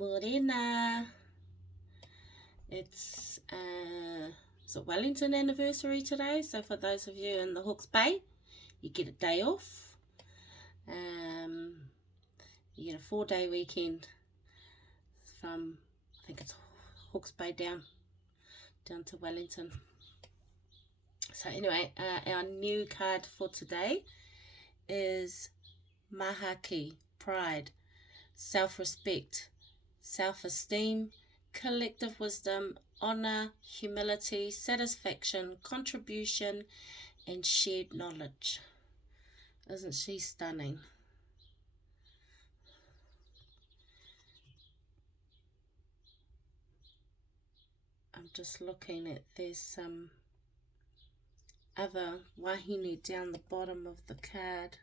Morena. It's a Wellington anniversary today, so for those of you in the Hawke's Bay, you get a day off. You get a 4-day weekend from, I think it's Hawke's Bay down to Wellington. So anyway, our new card for today is Mahaki, pride, self-respect, self-esteem, collective wisdom, honor, humility, satisfaction, contribution, and shared knowledge. Isn't she stunning? I'm just looking at, there's some other wahine down the bottom of the card.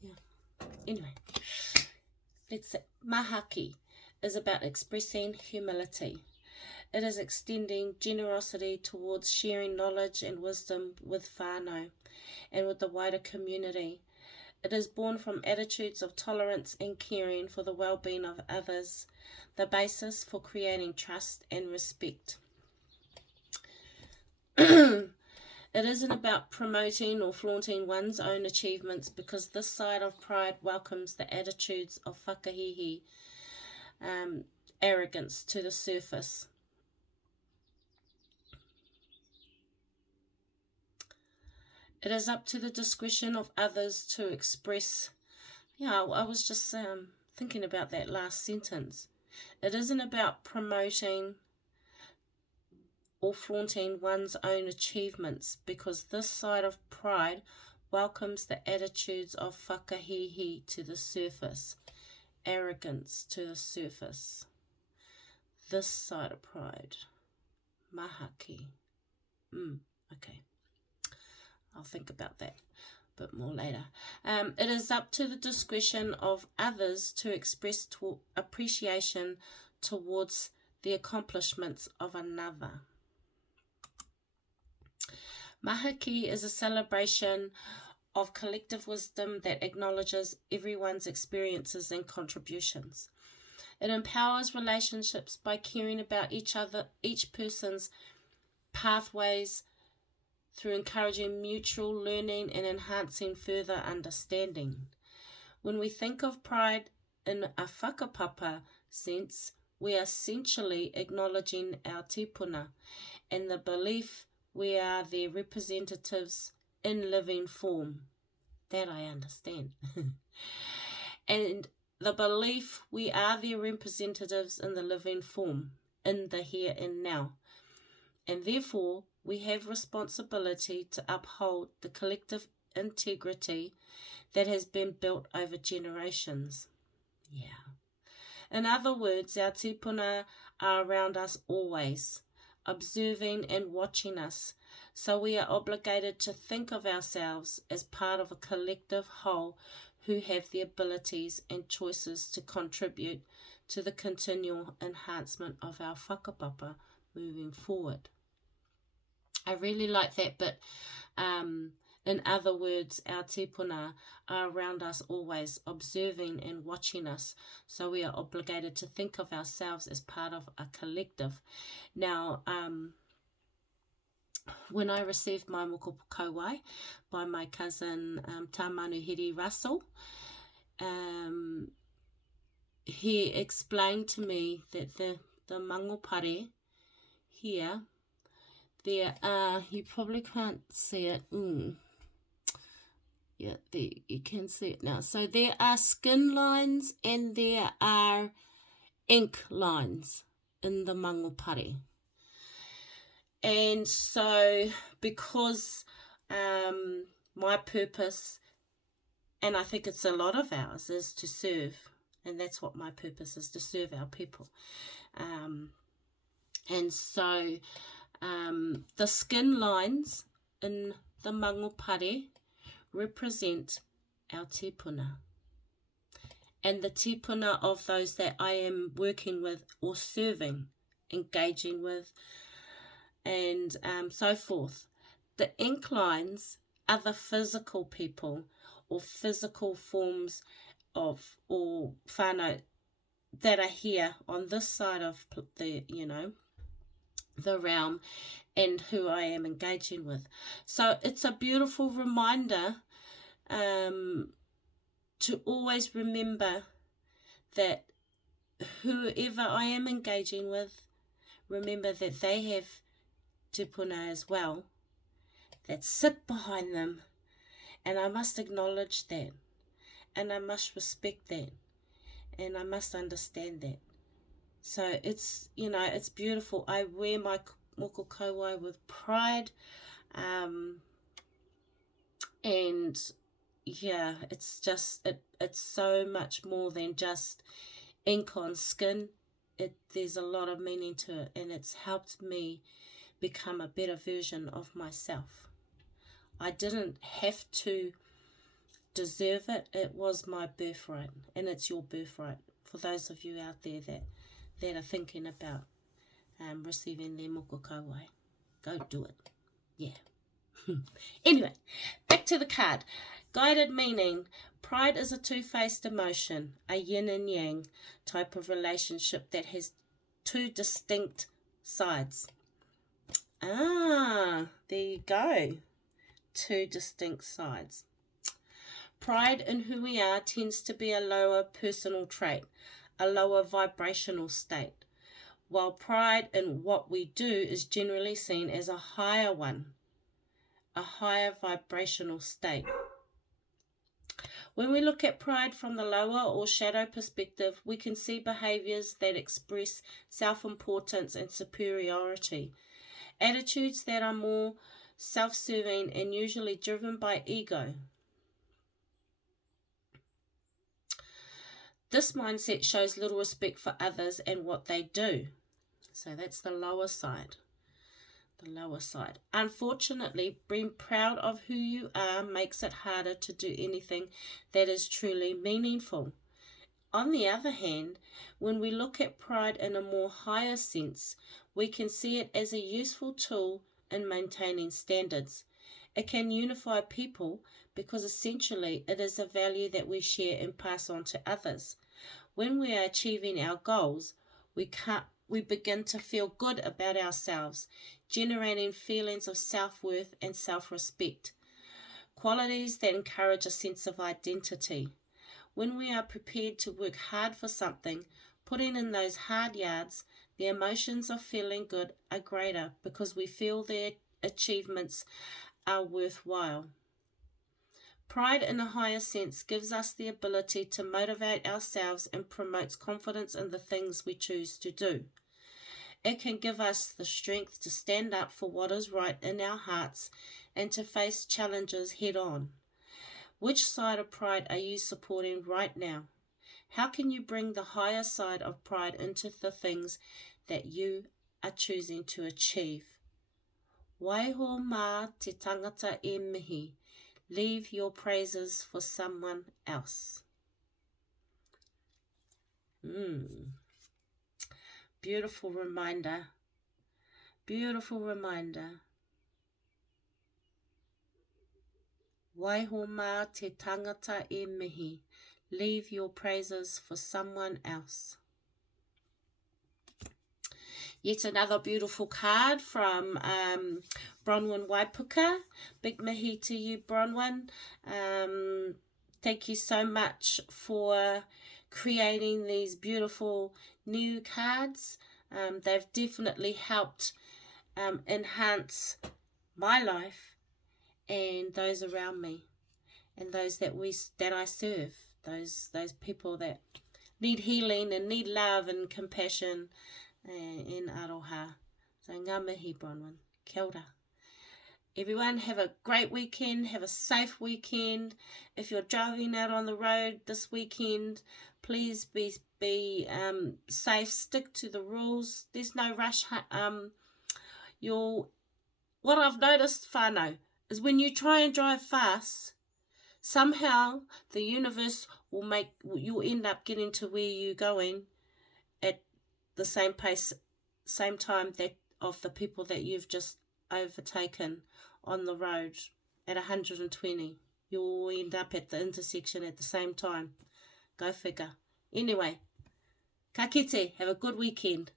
Yeah. Anyway, let's say Mahaki is about expressing humility. It is extending generosity towards sharing knowledge and wisdom with whānau and with the wider community. It is born from attitudes of tolerance and caring for the well-being of others, the basis for creating trust and respect. It isn't about promoting or flaunting one's own achievements, because this side of pride welcomes the attitudes of whakahihi, arrogance, to the surface. It is up to the discretion of others to express. Yeah, I was just thinking about that last sentence. It isn't about promoting or flaunting one's own achievements, because this side of pride welcomes the attitudes of whakahihi to the surface, arrogance to the surface. This side of pride, Mahaki. Okay. I'll think about that a bit more later. It is up to the discretion of others to express appreciation towards the accomplishments of another. Mahaki is a celebration of collective wisdom that acknowledges everyone's experiences and contributions. It empowers relationships by caring about each person's pathways, through encouraging mutual learning and enhancing further understanding. When we think of pride in a whakapapa sense, we are essentially acknowledging our tipuna and the belief we are their representatives in living form. That I understand. And the belief we are their representatives in the living form, in the here and now. And therefore, we have responsibility to uphold the collective integrity that has been built over generations. Yeah. In other words, our tipuna are around us always, observing and watching us, so we are obligated to think of ourselves as part of a collective whole who have the abilities and choices to contribute to the continual enhancement of our whakapapa moving forward. I really like that bit. In other words, our tipuna are around us always, observing and watching us, so we are obligated to think of ourselves as part of a collective. Now, when I received my moko kauai by my cousin Tamanuhiri Russell, he explained to me that the mangopare here, there are, you probably can't see it. Yeah, there, you can see it now. So there are skin lines and there are ink lines in the mangopare. And so because my purpose, and I think it's a lot of ours, is to serve. And that's what my purpose is, to serve our people. And so the skin lines in the mangopare represent our tipuna, and the tipuna of those that I am working with or serving, engaging with, and so forth. The ink lines are the physical people or physical forms or whānau that are here on this side of the, the realm, and who I am engaging with. So it's a beautiful reminder to always remember that whoever I am engaging with, remember that they have tupuna as well that sit behind them, and I must acknowledge that, and I must respect that, and I must understand that. So it's, it's beautiful. I wear my moko kauai with pride, and yeah, it's just, it's so much more than just ink on skin. There's a lot of meaning to it, and it's helped me become a better version of myself. I didn't have to deserve it. It was my birthright, and it's your birthright for those of you out there that are thinking about receiving their moko kauai. Go do it. Yeah. Anyway, back to the card. Guided meaning. Pride is a two-faced emotion, a yin and yang type of relationship that has two distinct sides. There you go. Two distinct sides. Pride in who we are tends to be a lower personal trait, a lower vibrational state, while pride in what we do is generally seen as a higher one, a higher vibrational state. When we look at pride from the lower or shadow perspective, we can see behaviors that express self-importance and superiority, attitudes that are more self-serving and usually driven by ego. This mindset shows little respect for others and what they do. So that's the lower side. The lower side. Unfortunately, being proud of who you are makes it harder to do anything that is truly meaningful. On the other hand, when we look at pride in a more higher sense, we can see it as a useful tool in maintaining standards. It can unify people because essentially it is a value that we share and pass on to others. When we are achieving our goals, we begin to feel good about ourselves, generating feelings of self-worth and self-respect, qualities that encourage a sense of identity. When we are prepared to work hard for something, putting in those hard yards, the emotions of feeling good are greater because we feel their achievements are worthwhile. Pride in a higher sense gives us the ability to motivate ourselves and promotes confidence in the things we choose to do. It can give us the strength to stand up for what is right in our hearts and to face challenges head on. Which side of pride are you supporting right now? How can you bring the higher side of pride into the things that you are choosing to achieve? Waiho mā te tangata e mihi. Leave your praises for someone else. Beautiful reminder. Beautiful reminder. Waiho mā te tangata e mihi. Leave your praises for someone else. Yet another beautiful card from Bronwyn Waipuka. Big mihi to you, Bronwyn. Thank you so much for creating these beautiful new cards. They've definitely helped enhance my life and those around me, and those that I serve. Those people that need healing and need love and compassion in aroha. So ngā mihi, Bronwyn. Kia ora. Everyone have a great weekend. Have a safe weekend. If you're driving out on the road this weekend, please be safe. Stick to the rules. There's no rush. What I've noticed, whānau, is when you try and drive fast, somehow the universe you'll end up getting to where you're going at the same pace, same time that of the people that you've just overtaken on the road at 120. You'll end up at the intersection at the same time. Go figure. Anyway, ka kite. Have a good weekend.